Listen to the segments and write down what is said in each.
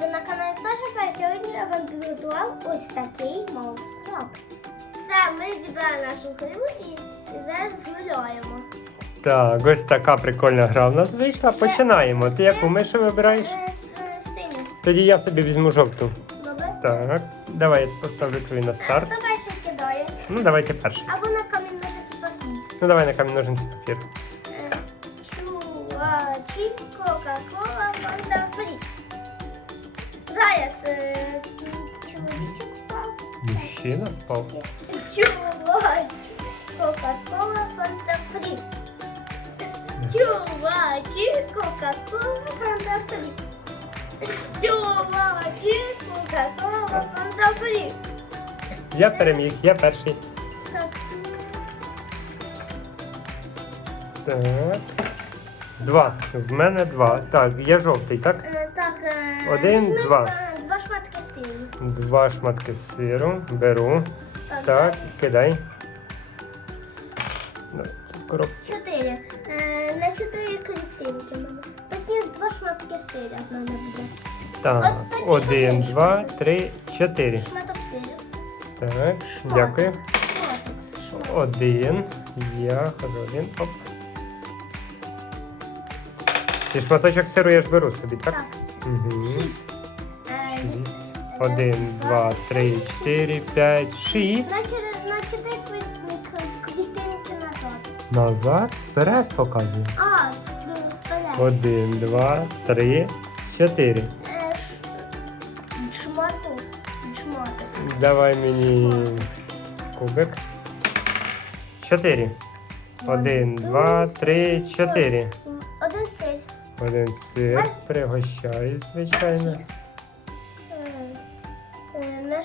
ви на каналі Саша. Сьогодні я вам підготував ось такий монстрок. Все, ми зібрали нашу гриву і зараз згуляємо. Так, ось така прикольна гра в нас вийшла. Починаємо. Ти яку мишу вибираєш? Е, е. Тоді я собі візьму жовту. Добре? Так, давай я поставлю твою на старт. Хто перший кидає? Ну, давайте перший. Або на камінь ножиці. Ну, давай на камінь ножниці папір. Е, чоловічок впав. Мужчина впав. Чувачі, Кока-Кола, Фанта Фрі. Чувачі, Кока-Кола, Фанта Фрі. Чувачі, Кока-Кола, Фанта Фрі. Я переміг, я перший. Так. Два. В мене два. Так, я жовтий, так? е, так. е, Один, два. Два шматки сиру. Два шматки сиру. Беру. Так, кидай. Це в коробці. Чотири. Е, на чотири клітинки в мене. Тоді два шматки сира в мене буде. Так, один, два, три, чотири. Шматок сиру. Так, дякую. Шматок. Шматок. Один. Я хожу один. Оп. І шматочок сиру я ж беру собі, так? Так. Угу. Шість. Е, Шість. Один, два, три, чотири, п'ять, шість. На чотири, на чотири квіт- квіт- назад. Назад. Вперед показую. А, вперед. Один, два, три, чотири. Е, ш- Шматок. Шматок. Давай мені кубик. Чотири. Один, два, три, чотири. Один сир. Один сир. Пригощаюсь, звичайно.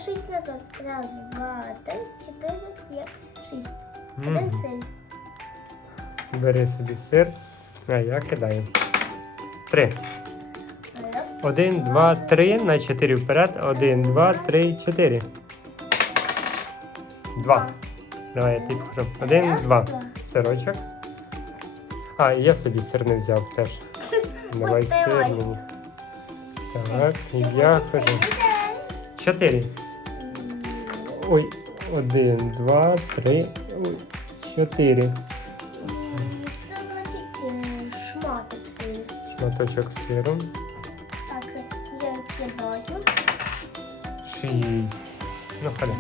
Шість назад. Раз, два, три, чотири, п'ять, шість. Один Мгм. сир. Бери собі сир, а я кидаю. Три. Раз. Один, два, три. На чотири вперед. Один, два, три, чотири. Два. Давай я тобі покажу. Один, два. Сирочок. А, і я собі сир не взяв теж. Давай сир мені. Так, і я хожу. Чотири. Ой, один, два, три, ой, чотири. Шматок сиру. Шматочок сиру. Так, я кидаю. Шість. Ну, ходи.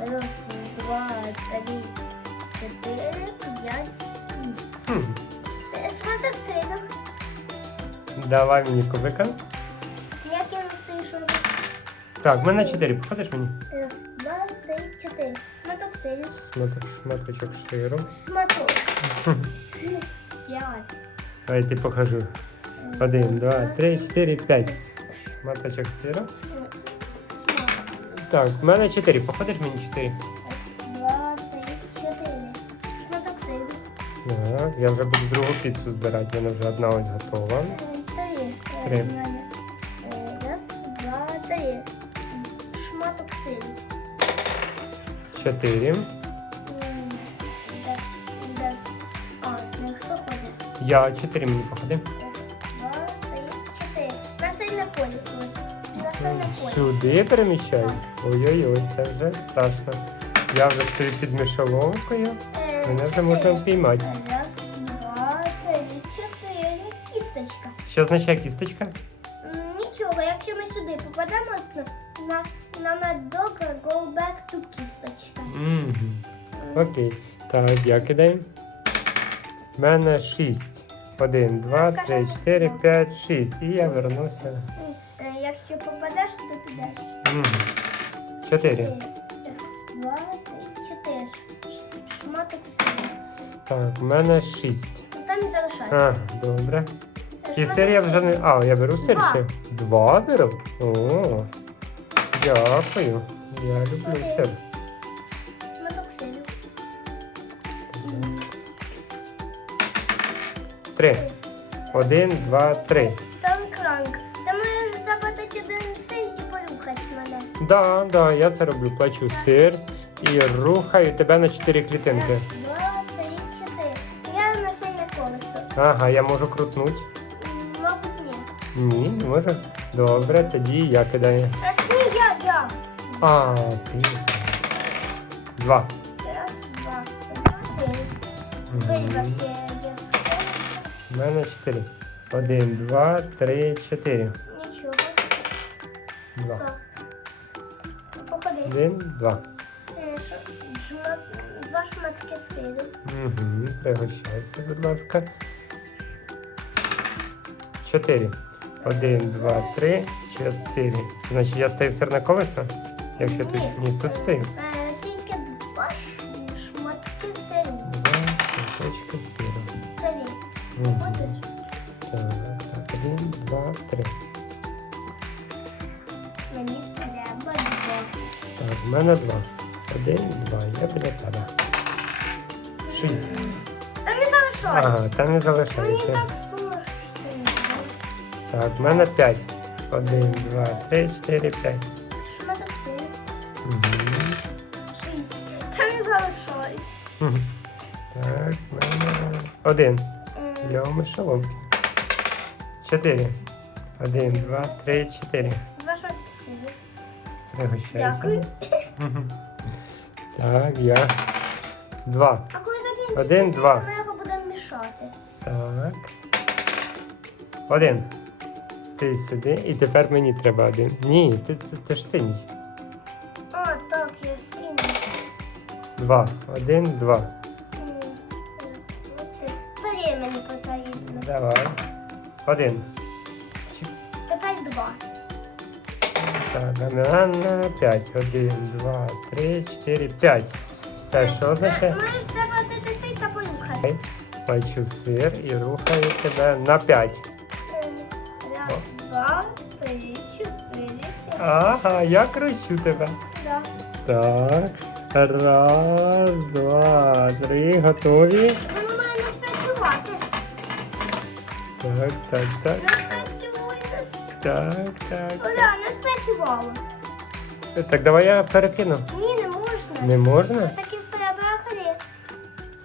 Раз, два, три, Давай мені кубика. Я кинув шматок. Так, в мене чотири. Походиш мені? Раз, два, три, чотири. Шматок сиру. Шматок, шматочок сиру. Сматок. П'ять. Давай я покажу. Один, два, три, чотири, п'ять. Шматочок сиру. Так, в мене чотири. Походиш мені чотири? Раз, два, три, чотири. Так, я вже буду другу піцу збирати. В мене вже одна ось готова. Три. Е, Раз, два, три. Шматок сиру. Чотири. А, не хто ходить? Я чотири мені походи. Раз, два, три, чотири. На сильне. Ось. На сильне. Сюди переміщаюсь? Ой-ой-ой, це вже страшно. Я вже стою під мишоловкою. Е, Мене вже чотири. можна впіймати. Раз, два, три, чотири. Кісточка. Що означає кісточка? Нічого, якщо ми сюди попадемо, на, на медок go back to кісточка. Окей. Так, я кидаю. У мене шість. Один, два, три, чотири, п'ять, шість. І я вернуся. Е, Якщо попадеш, то підеш. Угу. Чотири. Раз, два, три, чотири. Шматок. Так, у мене шість. І там і залишається. Ага, добре. І сир я вже не. А, я беру сир ще. Два беру? О, дякую. Я люблю сир. Три. Один, два, три. Там кранк. Ти можеш заплатити один сир і порухати мене. Да, да, я це роблю. Плачу сир і рухаю тебе на чотири клітинки. Раз, два, три, чотири. Я на сильне колесо. Ага, я можу крутнути. Ні. Не можу. Добре, тоді я кидаю. Е, Ні, я, я. А, ти. Два. Раз, два, три. Вибрався я. У мене чотири. Один, два, три, чотири. Нічого. Два. Так. Походи. Один, два. Е, ш- жма- Два шматки сиру. Угу. Пригощайся, будь ласка. Чотири. Один, два, три, чотири. Значить, я стою в сирне колесо? Якщо ти. Ні. Тут стою. Е, Тільки два ш- шматки сиру. Два шматочки сиру. Сирі. Угу. Так, так, один, два, три. Мені треба два. Так, в мене два. Один, два. Я біля тебе. Шість. Та не залишайся. Ага, там не залишається. Так в мене п'ять. Один, два, три, чотири, п'ять. Шматок сиру. Угу. Шість. Та не. Мгм. Так, в мене один. М, Для мишоловки. Чотири. Один, два, три, чотири. Два шматки сиру. Пригощайся. Дякую. Мгм. Так, я. Два. А коли закінчиться, Один, два. ми його будемо мішати. Так. Один. Ти сиди, і тепер мені треба один. Ні, ти, ти ж синій. А, так, я стіну. Два. Один, два. Бери мені потрібно. Давай. Один. Чікс. Тепер два. Так, на, на п'ять. Один, два, три, чотири, п'ять. Це що означає? Ми ж треба дитися та понюхати. Бачу сир і рухаю тебе на п'ять. Ага, я кручу тебе. Да. Так. Раз, два, три. Готові. Воно має не спрацювати. Так, так, так. Не спрацює. Так, так. Оля, не спрацювало. Так, давай я перекину. Ні, не можна. Не можна? Такі перебрахали.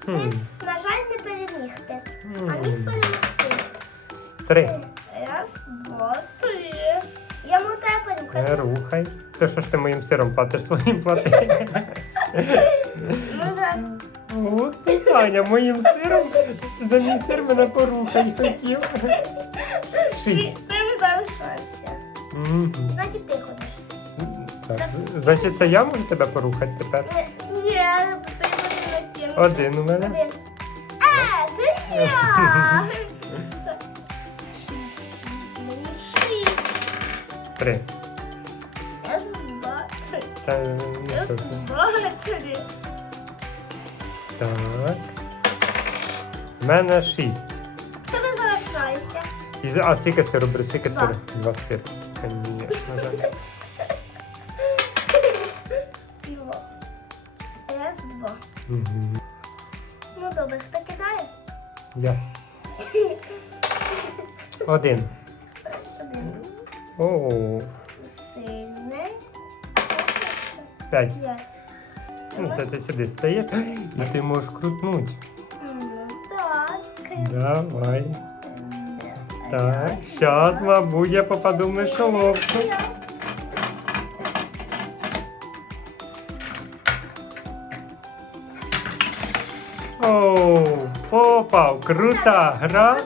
Хм. На жаль, не перемігти. А міг перемігти. Три. Раз, два, тебе Не рухай. То що ж ти моїм сиром платиш своїм плати? Ну. От ти, Саня, моїм сиром за мій сир мене порухай хотів. Шість. Ти не залишаєшся. Мгм. Значить, ти ходиш. Так, значить, це я можу тебе порухати тепер? Е, Ні, ти накинути. Один у мене. Один. Е, це я. Мені шість. Три. Раз. Та, ну, Раз, що ти. два, три. Так. У мене шість. Не залишаєшся. І за- А скільки сиру беру? Скільки Два. сиру? Два сири. Звісно, жаль. Два. Раз, два. Мгм. Ну добре, хто кидає? Я. Один. Один. О, п'ять. Ну, це ти сюди стаєш і ти можеш крутнути. Ну, так. Давай. Так, зараз, мабуть, я попаду в мишоловку. Оу, попав. Крута гра.